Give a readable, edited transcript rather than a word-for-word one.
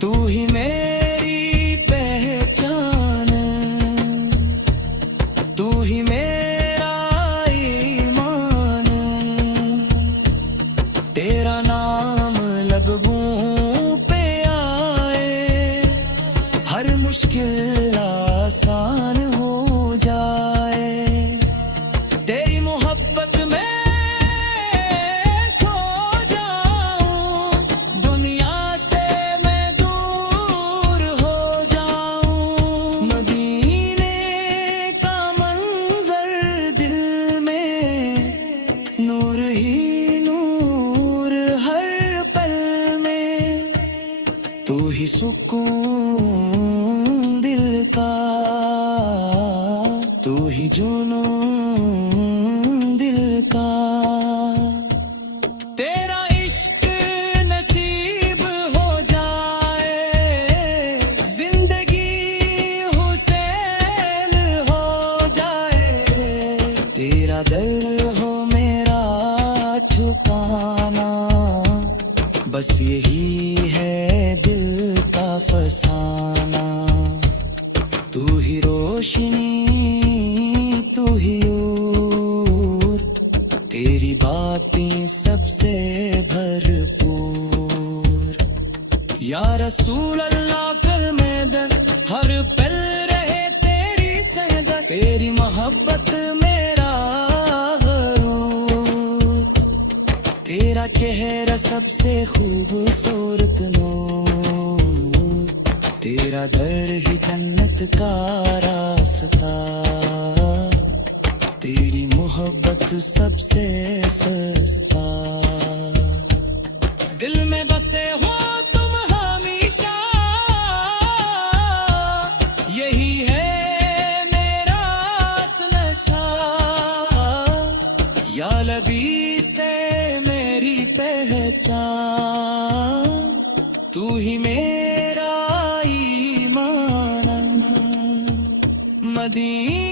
तू ही मेरी पहचान, तू ही मेरा ईमान, तेरा नाम लबों पे आए, हर मुश्किल आसान हो जाए, तेरी मोहब्बत में खो जाऊं, दुनिया से मैं दूर हो जाऊं, मदीने का मंजर दिल में, नूर ही नूर हर पल में, तू ही सुकून दिल का, तू ही जुनून दिल का, तेरा इश्क नसीब हो जाए, जिंदगी हुसैन हो जाए, तेरा दर हो मेरा ठिकाना, बस यही है दिल का फसाना, तू ही रोशनी तू ही नूर, तेरी बातें सबसे भरपूर, या रसूल अल्लाह फिल मैदान, हर पल रहे तेरी सैदा, तेरी मोहब्बत मेरा गरूर, तेरा चेहरा सबसे खूबसूरत नूर, तेरा दर ही जन्नत का रास्ता, तेरी मोहब्बत सबसे सस्ता, दिल में बसे हो तुम हमेशा, यही है मेरा नशा, या नबी से मेरी पहचान, तू ही मेरा ईमान, मदीना